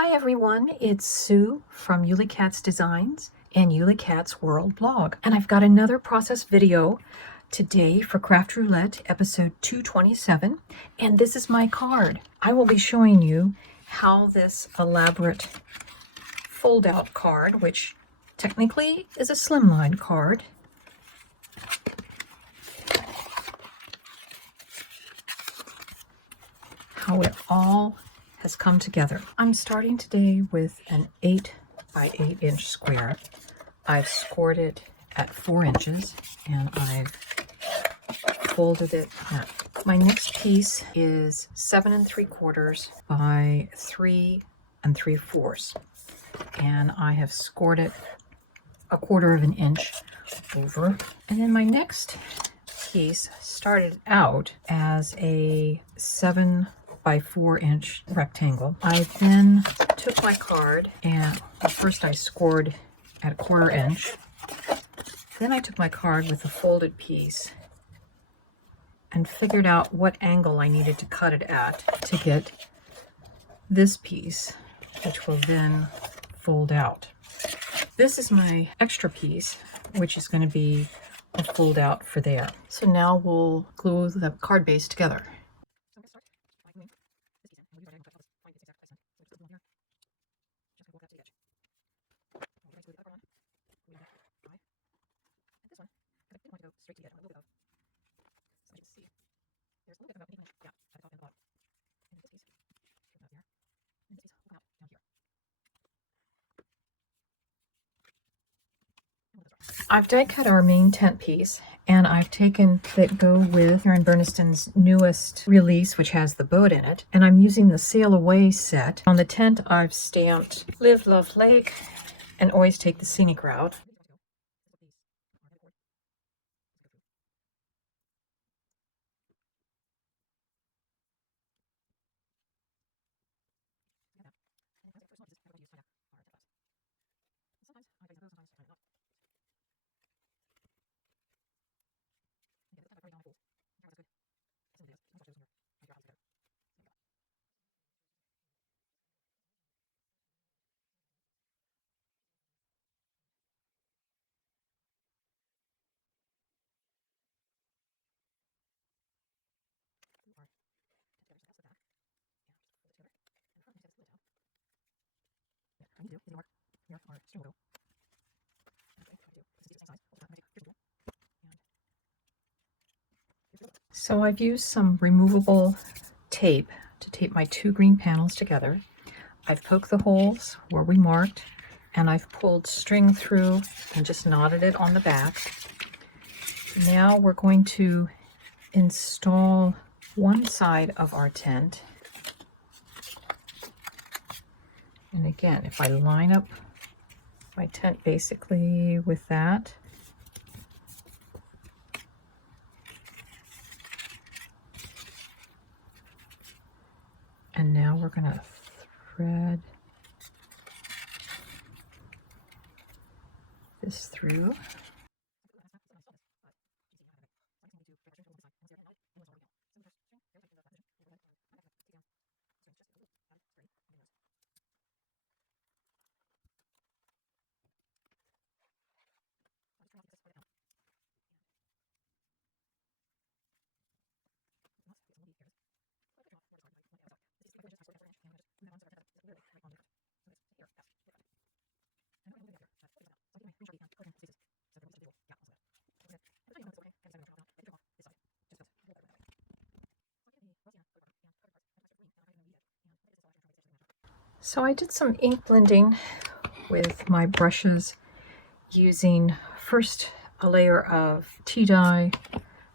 Hi everyone, it's Sue from Ully Cat's Designs and Ully Cat's World blog. And I've got another process video today for Craft Roulette episode 227. And this is my card. I will be showing you how this elaborate fold-out card, which technically is a slimline card, how it all has come together. I'm starting today with an 8 by 8 inch square. I've scored it at 4 inches and I've folded it up. My next piece is 7 3/4 by 3 3/4, and I have scored it 1/4 of an inch over. And then my next piece started out as a 7 by 4 inch rectangle. I then took my card and first I scored at 1/4 inch. Then I took my card with a folded piece and figured out what angle I needed to cut it at to get this piece, which will then fold out. This is my extra piece, which is going to be a fold out for there. So now we'll glue the card base together. I've die cut our main tent piece, and I've taken that go with Aaron Burniston's newest release, which has the boat in it, and I'm using the Sail Away set. On the tent, I've stamped Live, Love, Lake, and Always Take the Scenic Route. So I've used some removable tape to tape my 2 green panels together. I've poked the holes where we marked, and I've pulled string through and just knotted it on the back. Now we're going to install one side of our tent. And again, if I line up my tent basically with that, and now we're going to thread this through. So I did some ink blending with my brushes using first a layer of tea dye,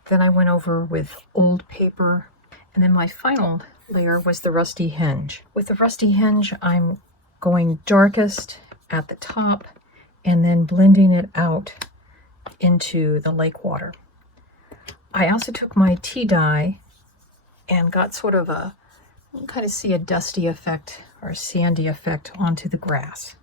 then I went over with old paper, and then my final layer was the rusty hinge. With the rusty hinge, I'm going darkest at the top and then blending it out into the lake water. I also took my tea dye and got sort of a, you can kind of see a dusty effect or sandy effect onto the grass.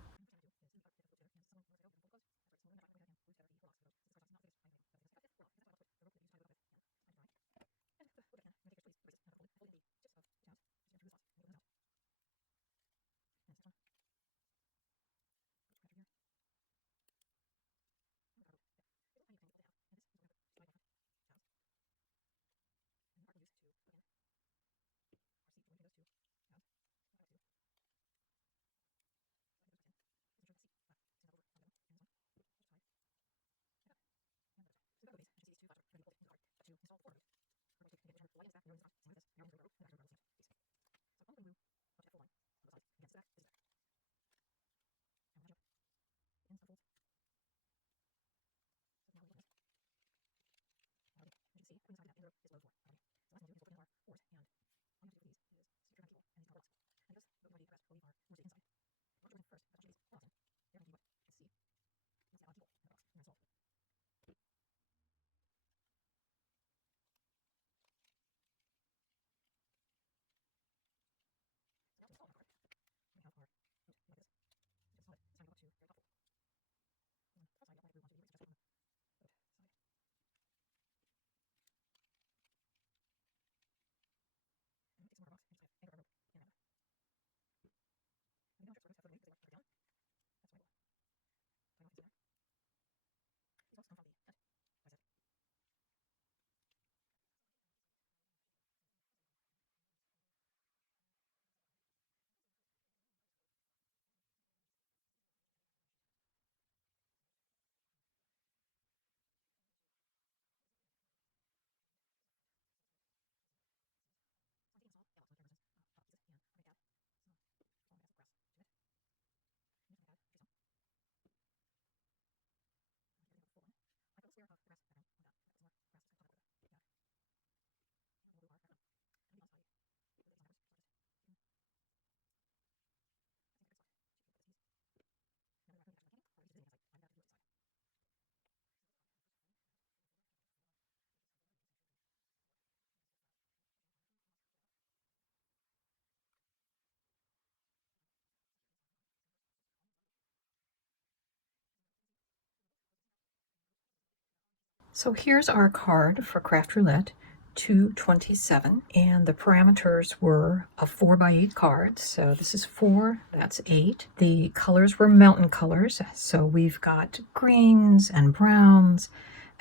So here's our card for Craft Roulette, 227, and the parameters were a 4x8 card. So this is 4, that's 8. The colors were mountain colors, so we've got greens and browns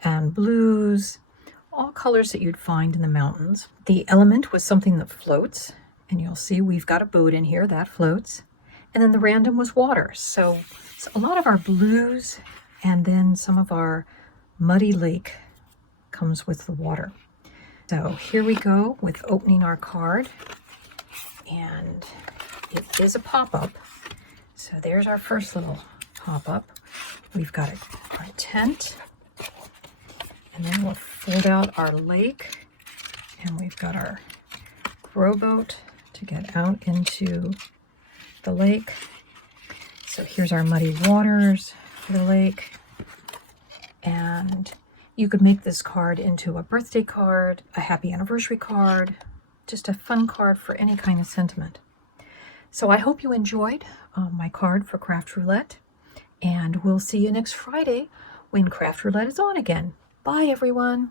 and blues, all colors that you'd find in the mountains. The element was something that floats, and you'll see we've got a boat in here that floats. And then the random was water. So a lot of our blues and then some of our muddy lake comes with the water. So here we go with opening our card, and it is a pop-up. So there's our first little pop-up. We've got our tent, and then we'll fold out our lake, and we've got our rowboat to get out into the lake. So here's our muddy waters for the lake. And you could make this card into a birthday card, a happy anniversary card, just a fun card for any kind of sentiment. So I hope you enjoyed my card for Craft Roulette, and we'll see you next Friday when Craft Roulette is on again. Bye, everyone.